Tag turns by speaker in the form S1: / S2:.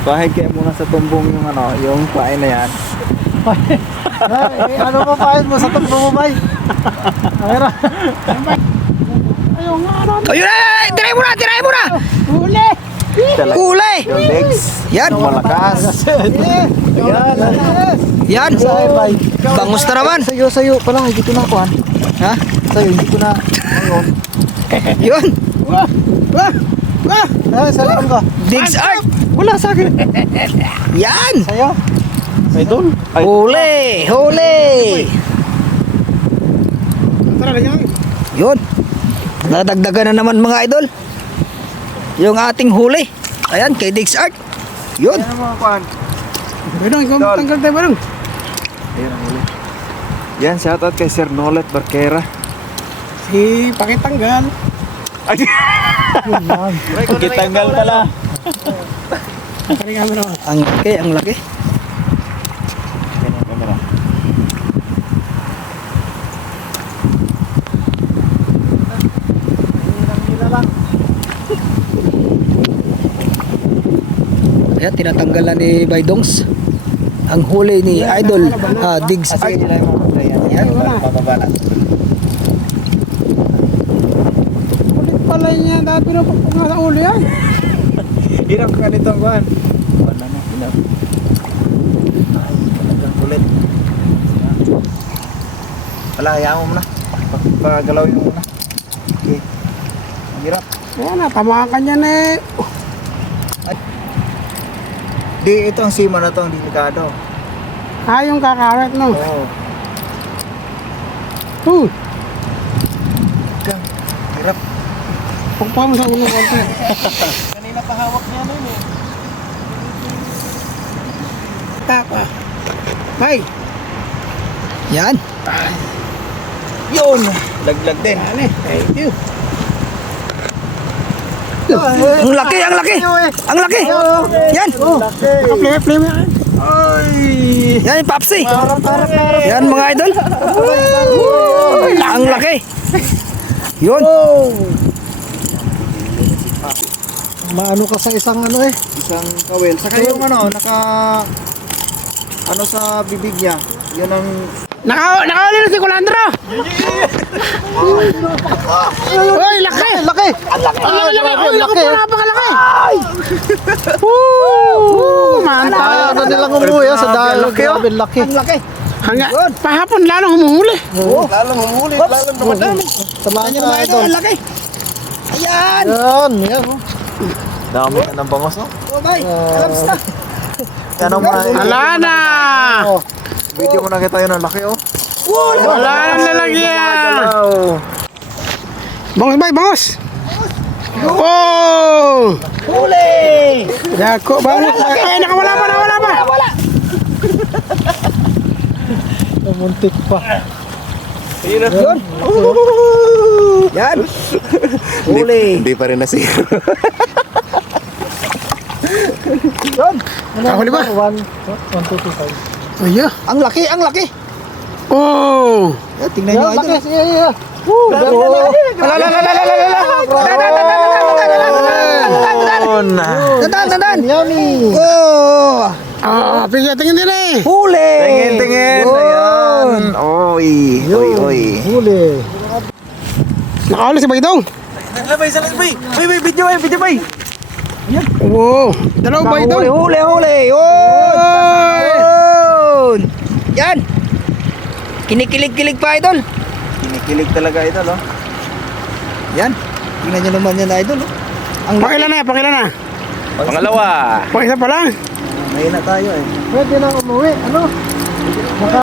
S1: Pahig kayo muna sa tumbong yung ano, yung pain na yan.
S2: Ano mo pahid mo sa tumbong mo, bay? Ayaw nga, ano?
S3: Ayun na! Tiray mo na! Tiray mo na!
S2: Huli!
S3: Huli!
S1: Yung legs.
S3: Yan!
S1: Malakas.
S3: Yan!
S2: Bay.
S3: Bangus na naman!
S2: Sayo pala, hindi ko na kuhan.
S3: Ha?
S2: Sayo, hindi ko na. Ayun.
S3: Yun!
S2: Sa likod ko.
S3: Diggs Art!
S2: Wala sa akin.
S3: Yan!
S2: Sayo.
S1: Idol. Ay,
S3: Huli! Huli!
S2: Tara, lagyan.
S3: Yun! Nadagdagan na naman mga idol. Yung ating huli. Ayan, kay Diggs Art. Yun!
S1: ano mga kuhan?
S2: Bedong, ikaw
S1: Tol.
S2: tanggal tayo, Bedong.
S1: Ayan ang huli. Yan, shoutout kay Sir Nolet Barquera.
S2: Si Pakitanggal.
S1: Ay, kitanggal pala.
S2: Kaya kami naman.
S3: Ang laki, ang laki.
S1: Yan ang camera.
S3: Ayan, tinatanggal na ni Baydongs ang huli ni Idol Diggs Art.
S1: Sige, nila yung mga kaya. Yan, bababa na.
S2: Kulit pala niya. Dahil pinapagpag nga sa ulo yan.
S1: Hirap ka nitong kuhan. Wala na, hirap. Ay, talagang kulit. Wala, hayaan mo muna. Pagalawin mo muna. Okay. Ang hirap.
S2: Ayan na, tamaan ka niyan eh.
S1: Di, ito ang sima na to, ang delikado.
S2: Yung kakawet, no?
S1: Oo. Hirap.
S2: Pagpaka mo sa ulo ko.
S1: Kanina pa hawak niya nun eh.
S2: Tapa. Bay.
S3: Yan.
S1: Yun! Laglag din.
S2: Yan eh. Thank you.
S3: Ang laki, ang laki. Ang laki. Yan.
S2: Play mo yan.
S3: Yan yung Papsi. Yan mga idol. Ang laki. Yun.
S2: Maano ka sa isang ano eh.
S1: Isang kawel. Saka yung ano, ano sa bibig niya. Yun ang...
S2: Nakawali na si Kulandro. Uy, laki. Laki. Ang laki. Ang laki. Napakalaki. Manta. Ano nilang umuwi sa dahil. Grabe laki. Ang laki. Hanggang pahapon lalong humuhuli.
S1: Oo, lalong humuli. Lalong dumadami.
S2: Tamahan
S3: Yan
S2: niyo
S3: mga idol, ang laki. Ayan.
S2: Yan. Yan.
S1: Dami ka ng bangos, no?
S3: Oh, bay. Alams na.
S1: Yan ang mga...
S2: Wala na.
S1: Video mo na kita yun, ang laki, oh.
S2: Wala na lalagyan.
S1: Wow.
S2: Bangos bay, bangos. Oh!
S3: Huli.
S2: Dako, bangos. Ay, nakawala pa, nakawala pa.
S3: Wala.
S2: Muntik pa.
S1: Yun.
S3: Yan. Huli.
S1: Hindi pa rin nasira.
S2: Nakahuli ba? 1, 2, 3, 5. Ayun.
S3: Ang laki, ang laki.
S2: Oh!
S3: Yan, tingnan nyo idol. Dandan.
S2: Yummy!
S3: Oh!
S2: Tingin din eh!
S3: Huli!
S1: Tingin. Ayan. Oy.
S2: Huli! Nakahuli si Baydong!
S1: Naglabay sa nagbay. Bay, video bay.
S2: Wow! Dalawang Baydong!
S3: Huli! Yun! Yan! Kinikilig-kilig pa idol.
S1: Kinikilig talaga ito, no?
S3: Yan. Tingnan nyo naman yan idol. Oh. Ang laki.
S2: Pakilan na!
S1: Pangalawa.
S2: Pakisa pa lang!
S1: Ngayon na tayo, eh.
S2: Pwede na umuwi, ano?